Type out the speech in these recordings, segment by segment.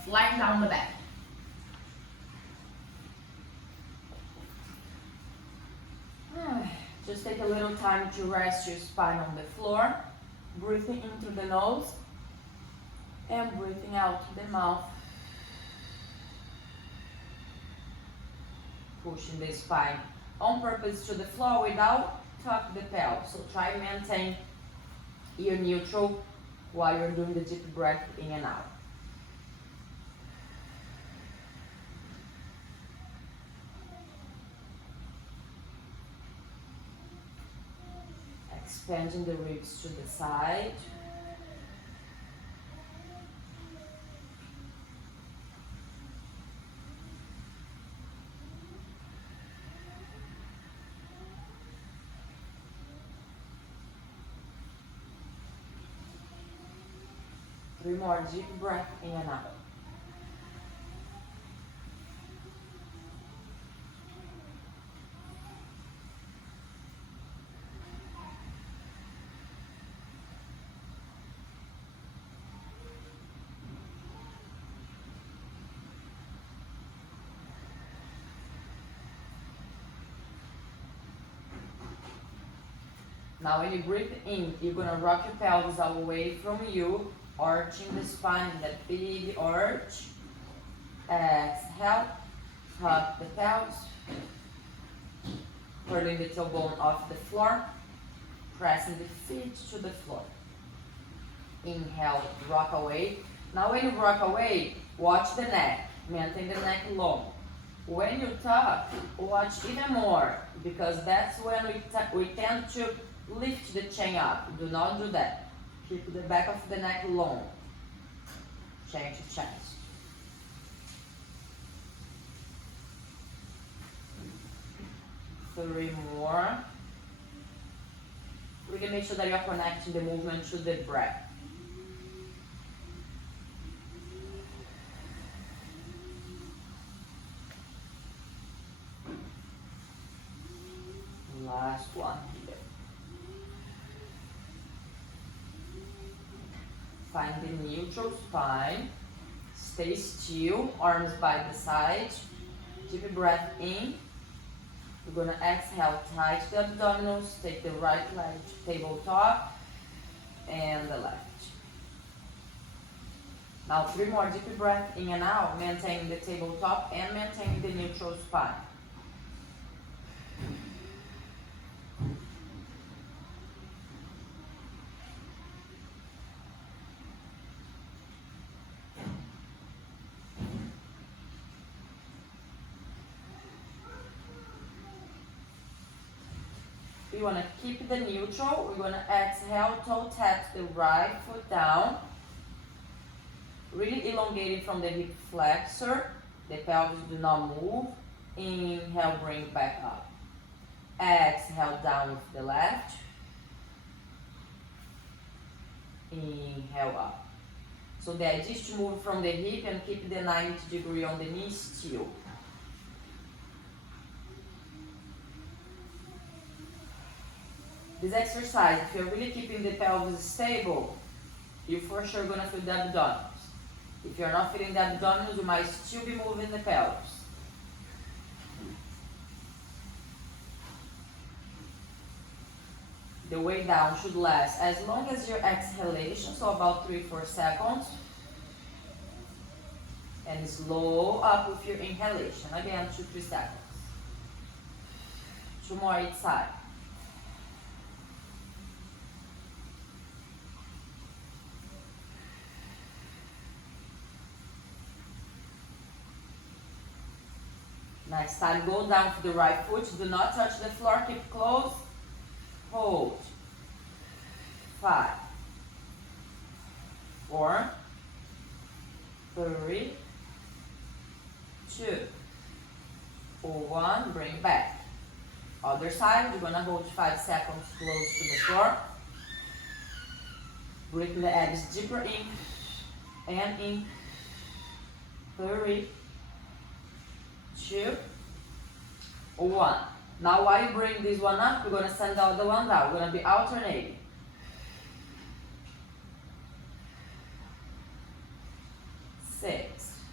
lying down on the back. Just take a little time to rest your spine on the floor, breathing in through the nose and breathing out through the mouth. Pushing the spine on purpose to the floor without tuck the pelvis. So try and maintain your neutral while you're doing the deep breath in and out. Expanding the ribs to the side. Three more deep breath in and out. Now when you breathe in, you're gonna rock your pelvis away from you, arching the spine, that big arch. Exhale, tuck the pelvis, curling the tailbone off the floor, pressing the feet to the floor. Inhale, rock away. Now when you rock away, watch the neck, maintain the neck long. When you tuck, watch even more, because that's when we tend to lift the chin up. Do not do that. Keep the back of the neck long. Chin to chest. Three more. We can make sure that you're connecting the movement to the breath. Last one here. Find the neutral spine. Stay still, arms by the side. Deep breath in. We're gonna exhale, tight the abdominals. Take the right leg to tabletop and the left. Now 3 more deep breath in and out, maintaining the tabletop and maintaining the neutral spine. We want to keep the neutral. We're going to exhale, toe tap the right foot down. Really elongated from the hip flexor. The pelvis do not move. Inhale, bring back up. Exhale, down with the left. Inhale up. So the idea is to move from the hip and keep the 90 degree on the knee still. This exercise, if you're really keeping the pelvis stable, you're for sure gonna feel the abdominals. If you're not feeling the abdominals, you might still be moving the pelvis. The way down should last as long as your exhalation, so about 3-4 seconds. And slow up with your inhalation, again 2-3 seconds. 2 more each side. Next time, go down with the right foot. Do not touch the floor. Keep close. Hold. 5, 4, 3, 2, 1. Bring back. Other side. You're gonna hold 5 seconds close to the floor. Breathe the abs deeper in and in. 3, 2, 1. Now while you bring this one up, we're going to send the other one down. We're going to be alternating. 6,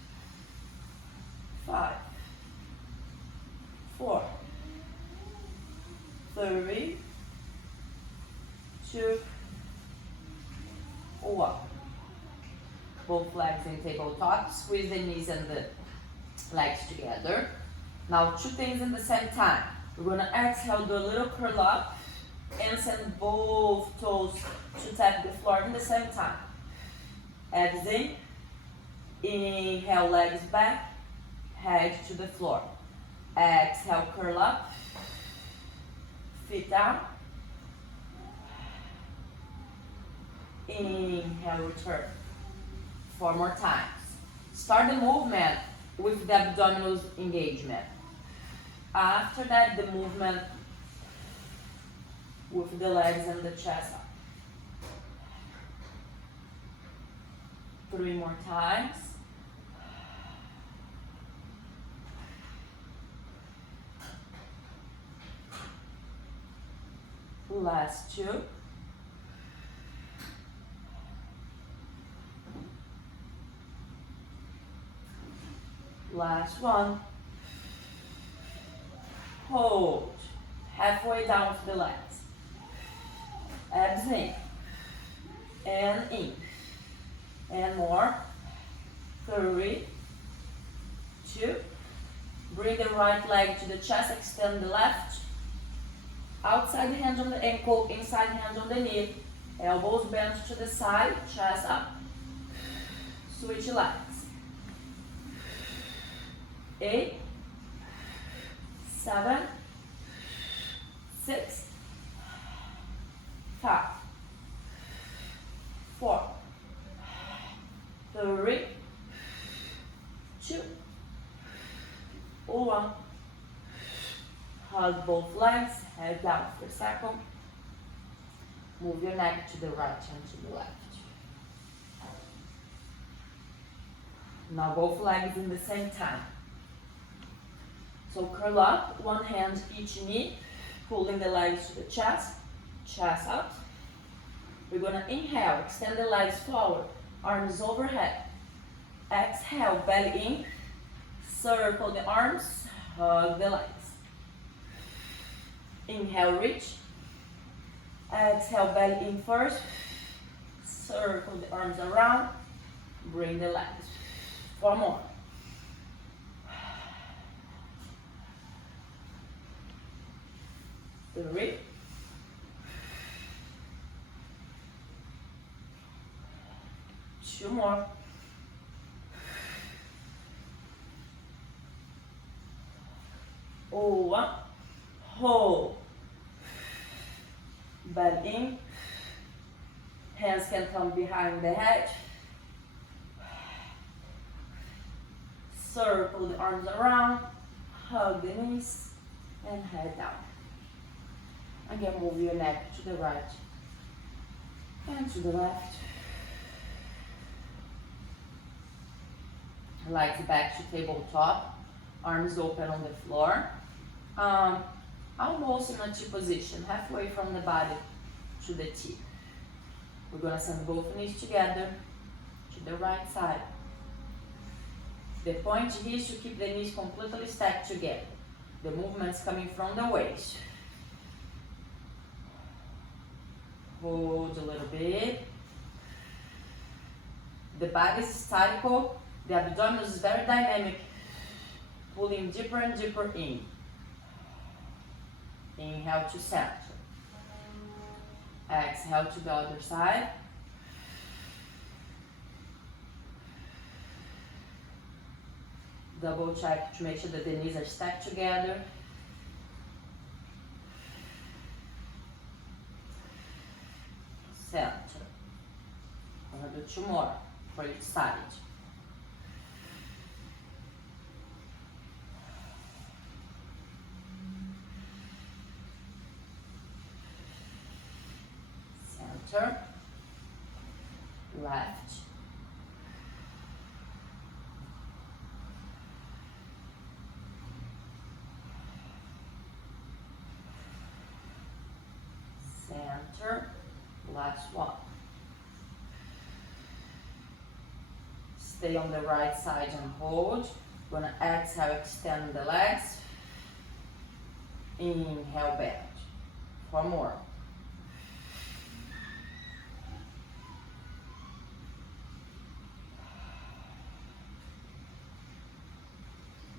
both legs in tabletop. Squeeze the knees and the legs together. Now 2 things in the same time. We're gonna exhale, do a little curl up, and send both toes to tap the floor in the same time. Exhale, inhale, legs back, head to the floor. Exhale, curl up, feet down. Inhale, return. 4 more times. Start the movement with the abdominals engagement. After that, the movement with the legs and the chest up. 3 more times. Last 2. Last 1. Hold. Halfway down with the legs. Abs in. And in. And more. 3, 2. Bring the right leg to the chest, extend the left. Outside hand on the ankle, inside hand on the knee. Elbows bent to the side, chest up. Switch legs. 8, 7, 6, 5, 4, 3, 2, 1. Hug both legs, head down for a second. Move your neck to the right and to the left. Now both legs in the same time. So curl up, one hand each knee, pulling the legs to the chest, chest up. We're gonna inhale, extend the legs forward, arms overhead. Exhale, belly in, circle the arms, hug the legs. Inhale, reach. Exhale, belly in first, circle the arms around, bring the legs. 4 more. Three. 2 more. 1. Hold. Belly in. Hands can come behind the head. Circle the arms around, hug the knees, and head down. Again, move your neck to the right and to the left. Legs back to tabletop, arms open on the floor. Almost in a T position, halfway from the body to the T. We're gonna send both knees together to the right side. The point here is to keep the knees completely stacked together. The movement's coming from the waist. Hold a little bit. The body is statical. The abdominals is very dynamic. Pulling deeper and deeper in. Inhale to center. Exhale to the other side. Double check to make sure that the knees are stacked together. Center. I'm gonna do 2 more for each side. Center. Left. Center. Last one. Stay on the right side and hold. Gonna exhale, extend the legs. Inhale, bend. 4 more.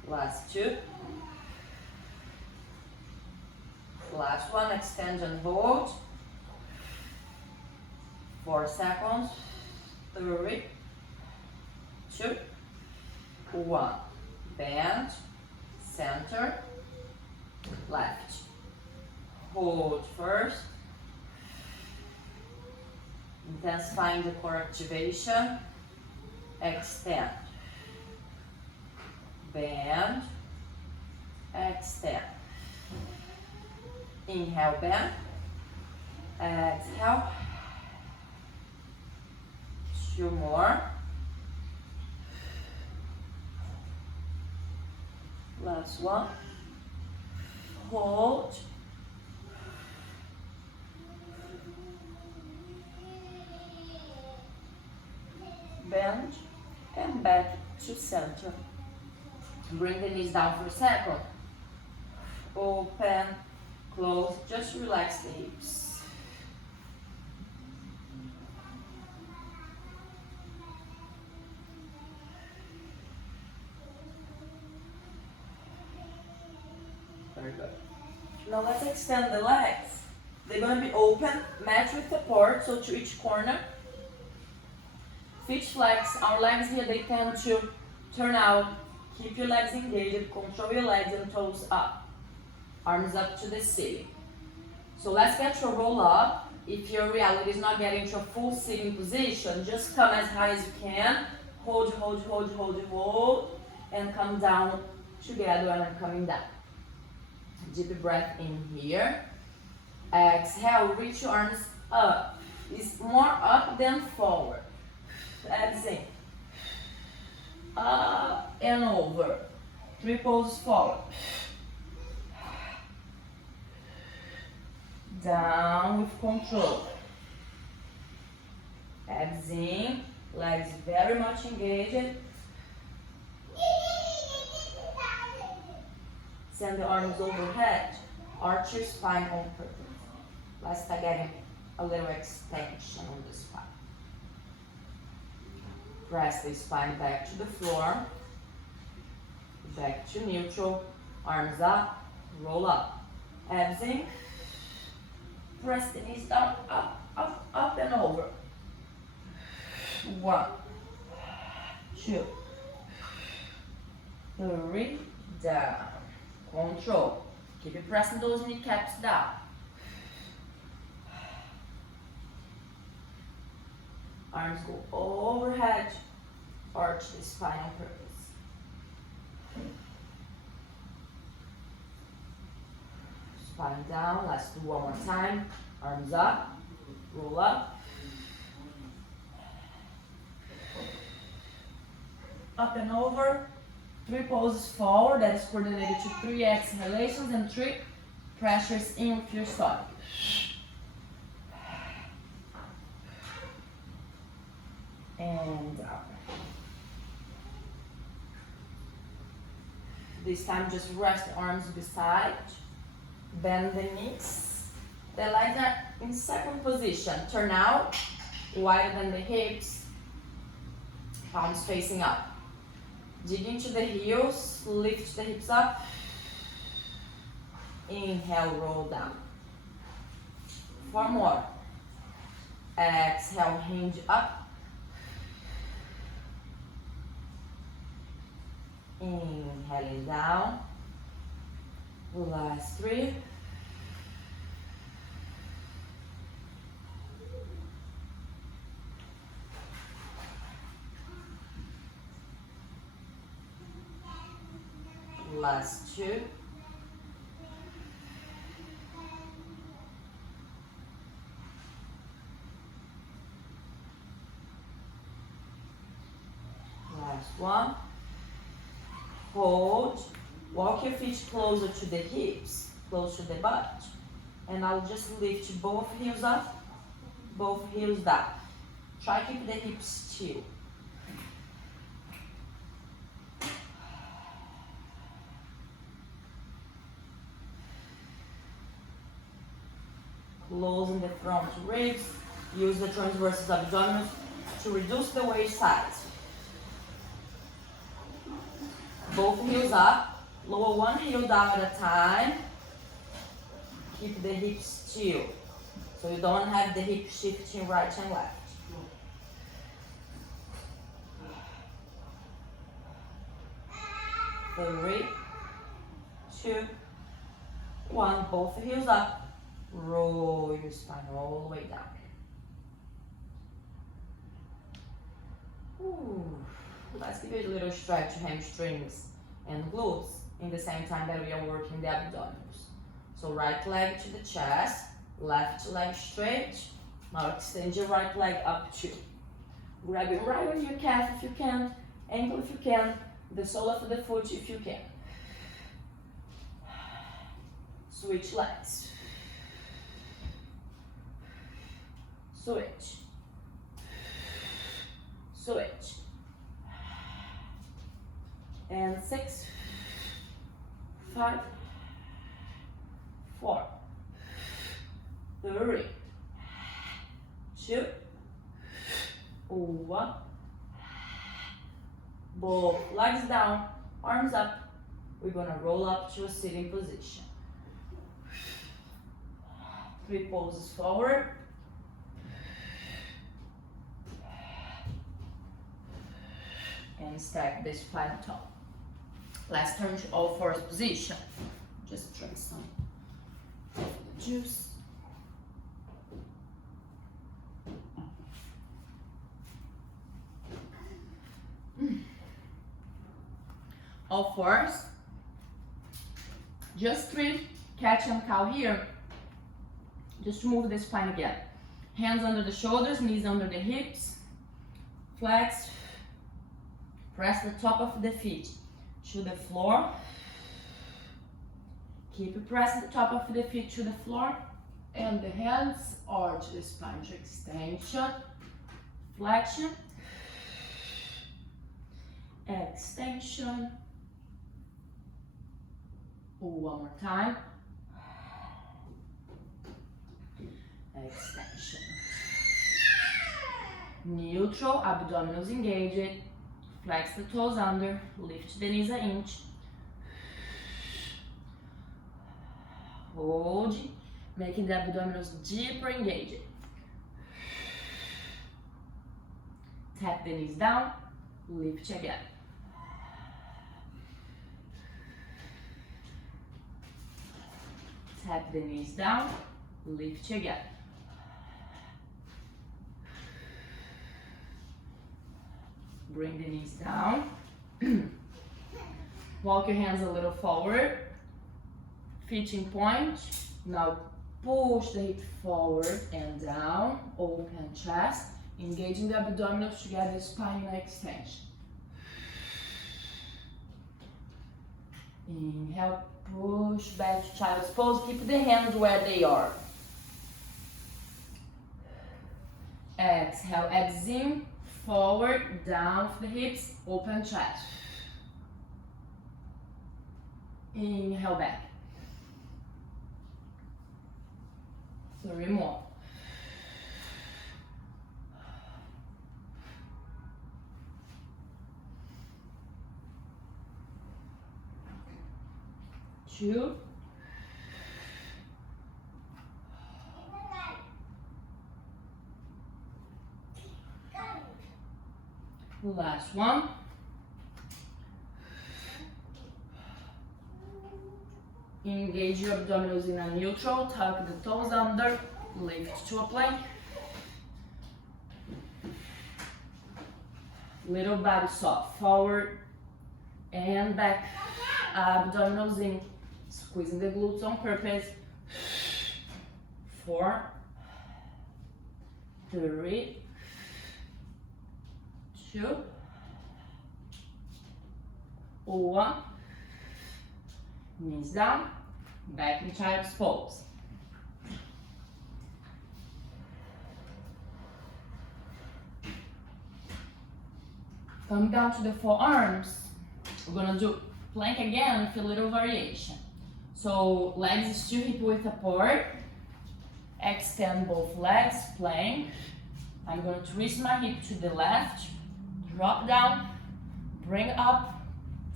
Last 2. Last 1, extend and hold. 4 seconds. 3, 2, 1. Bend, center, left. Hold first. Intensifying the core activation. Extend. Bend, extend. Inhale, bend. Exhale. 2 more. Last 1. Hold. Bend and back to center. Bring the knees down for a second. Open, close, just relax the hips. Very good. Now let's extend the legs. They're going to be open, match with support, so to each corner. Feet flex. Our legs here, they tend to turn out. Keep your legs engaged, control your legs and toes up. Arms up to the ceiling. So let's get to a roll up. If your reality is not getting to a full sitting position, just come as high as you can. Hold, hold, hold, hold, hold. And come down together and I'm coming down. Deep breath in here. Exhale, reach your arms up. It's more up than forward. Exhale. Up and over. 3 poses forward. Down with control. Exhale. Legs very much engaged. Send the arms overhead. Arch your spine on purpose. Let's start getting a little extension on the spine. Press the spine back to the floor. Back to neutral. Arms up. Roll up. Exhale. Press the knees down. Up, up, up and over. 1, 2, 3. Down. Control. Keep it pressing those kneecaps down. Arms go overhead. Arch the spine on purpose. Spine down. Let's do one more time. Arms up. Roll up. Up and over. 3 poses forward. That is coordinated to 3 exhalations and 3 pressures in with your stomach. And down. This time just rest the arms beside. Bend the knees. The legs are in second position. Turn out, wider than the hips. Palms facing up. Dig into the heels, lift the hips up. Inhale, roll down. 4 more. Exhale, hinge up. Inhaling down. Last 3. Last 2. Last 1. Hold. Walk your feet closer to the hips, close to the butt. And I'll just lift both heels up, both heels down. Try to keep the hips still. Closing the front ribs. Use the transverse abdominals to reduce the waist size. both heels up. Lower one heel down at a time. Keep the hips still. So you don't have the hip shifting right and left. 3, 2, 1. Both heels up. Roll your spine all the way down. Ooh. Let's give it a little stretch to hamstrings and glutes in the same time that we are working the abdominals. So right leg to the chest, left leg straight. Now extend your right leg up too. Grab it right on your calf if you can, ankle if you can, the sole of the foot if you can. Switch legs. Switch. Switch. And 6, 5, 4, 3, 2, 1. Both legs down, arms up. We're gonna roll up to a sitting position. 3 poses forward. And stack the spine tall. Let's turn to all fours position. Just drink some of the juice. All fours. Just 3. Catch and cow here. Just to move the spine again. Hands under the shoulders, knees under the hips. Flex. Press the top of the feet to the floor. Keep pressing the top of the feet to the floor. And the hands arch the spine to extension. Flexion. Extension. One more time. Extension. Neutral, abdominals engaged. Flex the toes under, lift the knees an inch. Hold, making the abdominals deeper engaged. Tap the knees down, lift again. Tap the knees down, lift again. Bring the knees down. Walk your hands a little forward. Feet in point. Now push the hip forward and down. Open chest. Engaging the abdominals to get the spine in extension. Inhale, push back to child's pose. Keep the hands where they are. Exhale, exhale. Forward, down with the hips, open chest. Inhale back. 3 more. Two. Last one. Engage your abdominals in a neutral, tuck the toes under, lift to a plank. Little body soft, forward and back. Abdominals in, squeezing the glutes on purpose. 4, 3, 2, 1. Knees down, back in child's pose. Come down to the forearms. We're gonna do plank again with a little variation. So legs still hip width apart. Extend both legs, plank. I'm going to twist my hip to the left, drop down, bring up,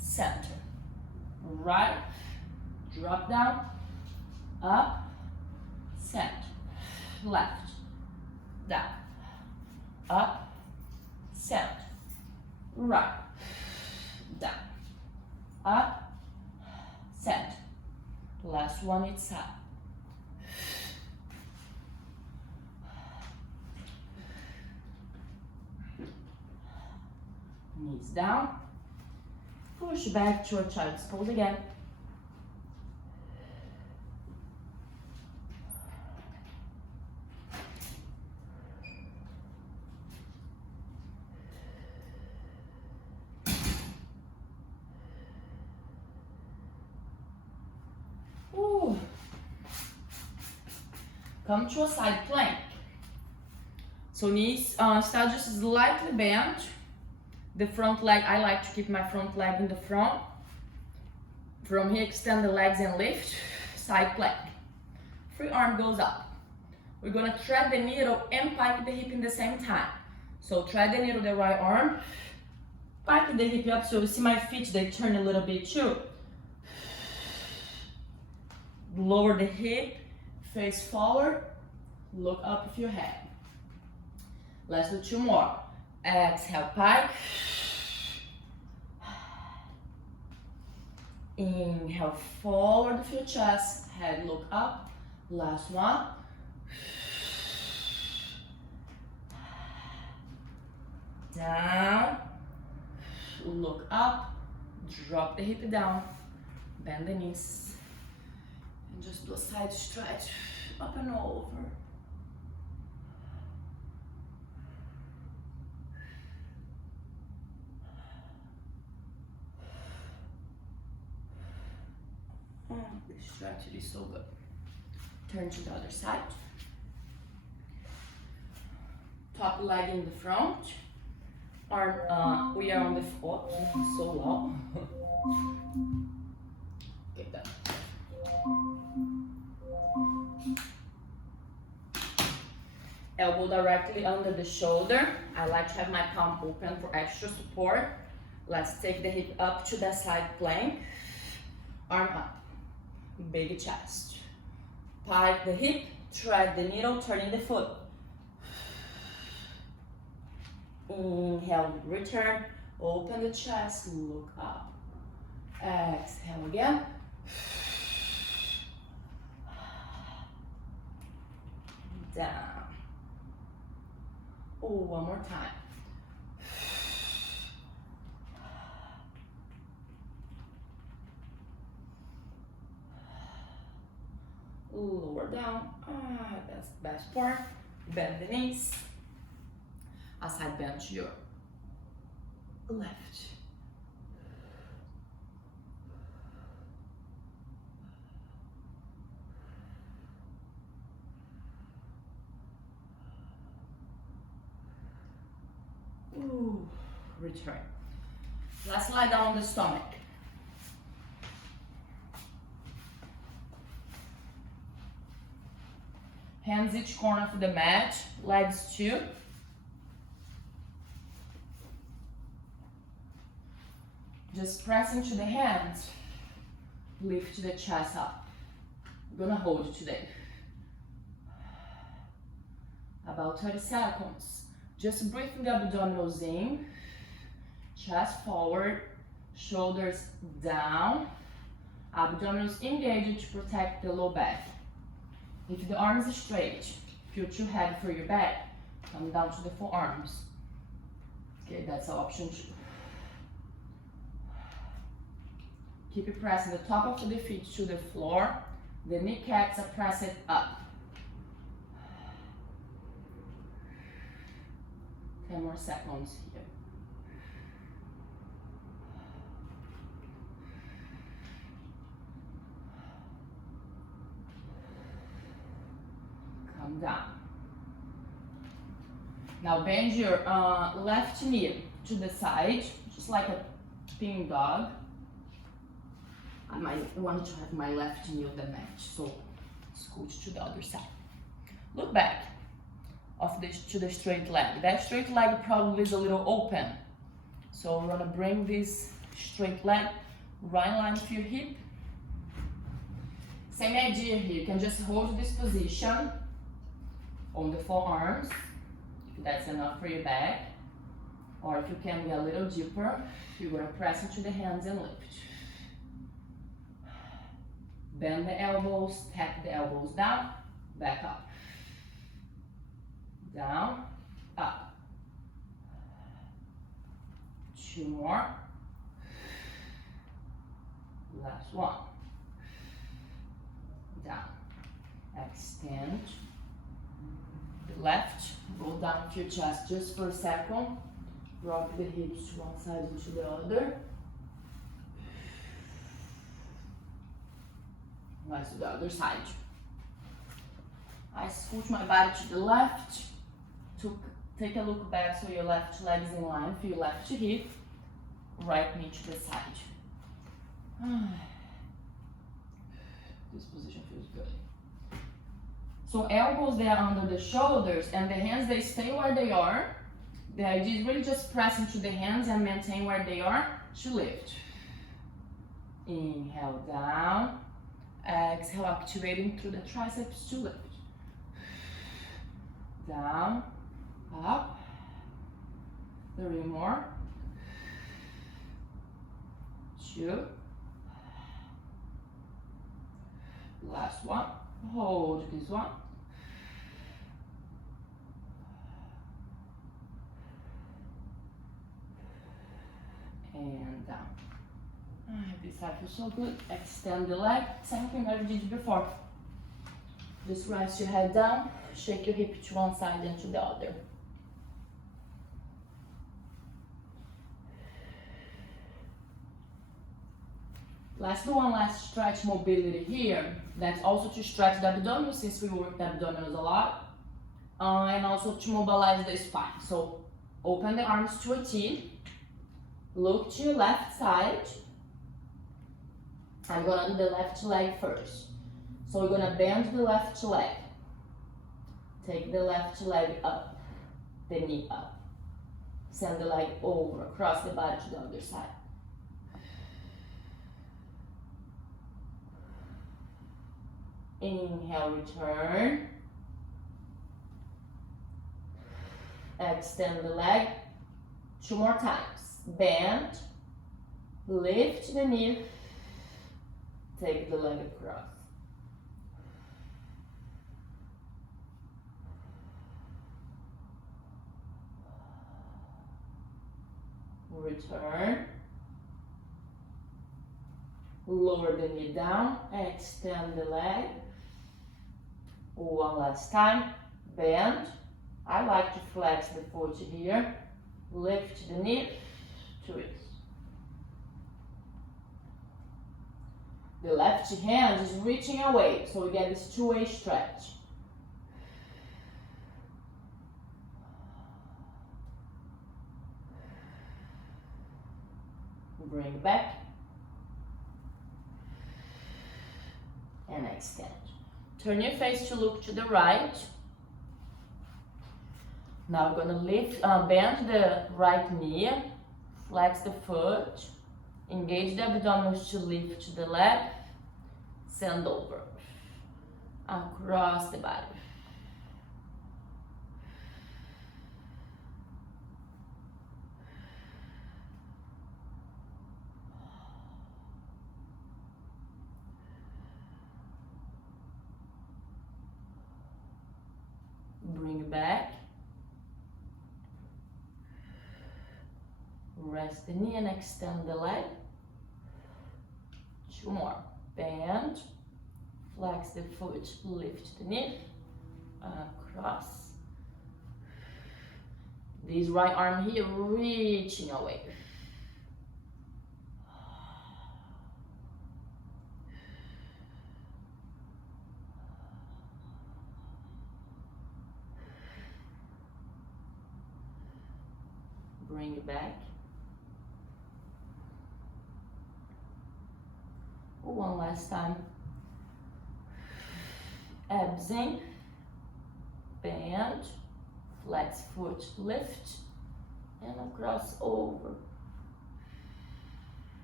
center, right, drop down, up, center, left, down, up, center, right, down, up, center. Last one each side. Knees down, push back to a child's pose again. Ooh. Come to a side plank. So knees start just slightly bent. The front leg, I like to keep my front leg in the front. From here, extend the legs and lift, side plank. Free arm goes up. We're gonna thread the needle and pike the hip in the same time. So thread the needle, the right arm, pike the hip up, so you see my feet, they turn a little bit too. Lower the hip, face forward, look up with your head. Let's do 2 more. Exhale, pike. Inhale, forward with your chest, head look up. Last one. Down, look up, drop the hip down, bend the knees, and just do a side stretch, up and over. This stretch is so good. Turn to the other side. Top leg in the front. Arm, we are on the floor. Oh, so loud. Get that. Elbow directly under the shoulder. I like to have my palm open for extra support. Let's take the hip up to the side plank. Arm up. Big chest. Pike the hip, thread the needle, turning the foot. Inhale, return, open the chest, look up. Exhale again. Down. Oh, one more time. Lower down, that's the best part. Bend the knees. A side bend to your left. Ooh, return. Let's lie down on the stomach. Hands each corner of the mat, legs too. Just press into the hands, lift the chest up. I'm gonna hold it today. About 30 seconds. Just breathe the abdominals in, chest forward, shoulders down, abdominals engaged to protect the low back. If the arms are straight, feel too heavy for your back, come down to the forearms. Okay, that's an option too. Keep pressing the top of the feet to the floor. The kneecaps are pressed up. 10 more seconds here. Come down. Now bend your left knee to the side, just like a spinning dog. I might want to have my left knee on the mat, so scoot to the other side. Look back to the straight leg. That straight leg probably is a little open, so we're gonna bring this Straight leg, right in line with your hip. Same idea here, you can just hold this position on the forearms, if that's enough for your back. Or if you can get a little deeper, you're gonna press into the hands and lift. Bend the elbows, tap the elbows down, back up. Down, up. 2 more. Last one. Down. Extend. The left, go down to your chest just for a second. Rock the hips to one side and to the other. Let's do the other side. I scoot my body to the left. Take a look back so your left leg is in line for your left hip. Right knee to the side. This position feels good. So elbows, they are under the shoulders, and the hands, they stay where they are. The idea is really just press into the hands and maintain where they are to lift. Inhale down. Exhale, activating through the triceps to lift. Down, up. 3 more. 2. Last one. Hold this one. And down. This side feels so good. Extend the leg. Same thing that we did before. Just rest your head down. Shake your hip to one side and to the other. Let's do one last stretch mobility here. That's also to stretch the abdominals, since we work the abdominals a lot. And also to mobilize the spine. So open the arms to a T. Look to your left side. I'm gonna do the left leg first. So we're gonna bend the left leg. Take the left leg up, the knee up. Send the leg over, across the body to the other side. Inhale, return. Extend the leg. 2 more times. Bend, lift the knee, take the leg across. Return. Lower the knee down, extend the leg. One last time, bend. I like to flex the foot here. Lift the knee, twist. The left hand is reaching away, so we get this two-way stretch. Bring back. And extend. Turn your face to look to the right. Now we're gonna bend the right knee, flex the foot, engage the abdominals to lift the leg, send over, across the body. Bring back. Rest the knee and extend the leg. 2 more. Bend. Flex the foot. Lift the knee. Across. This right arm here reaching away. Bring it back. One last time. Abs in. Bend. Flex foot, lift. And across over.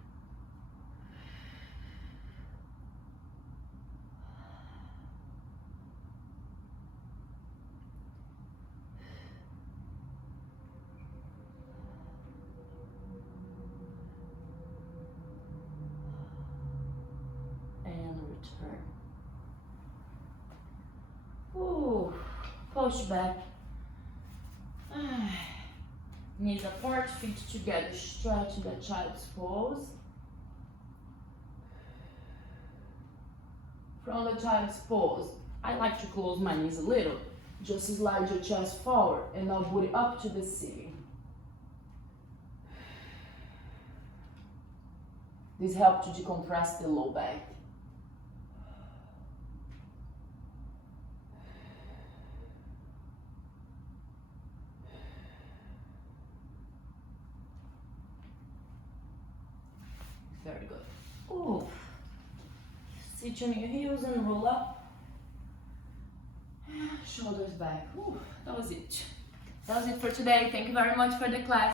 push back. Knees apart, feet together, stretching the child's pose. From the child's pose, I like to close my knees a little. Just slide your chest forward and now booty up to the ceiling. This helps to decompress the low back. Very good. Ooh. Sit on your heels and roll up. Shoulders back. Ooh, that was it. That was it for today. Thank you very much for the class.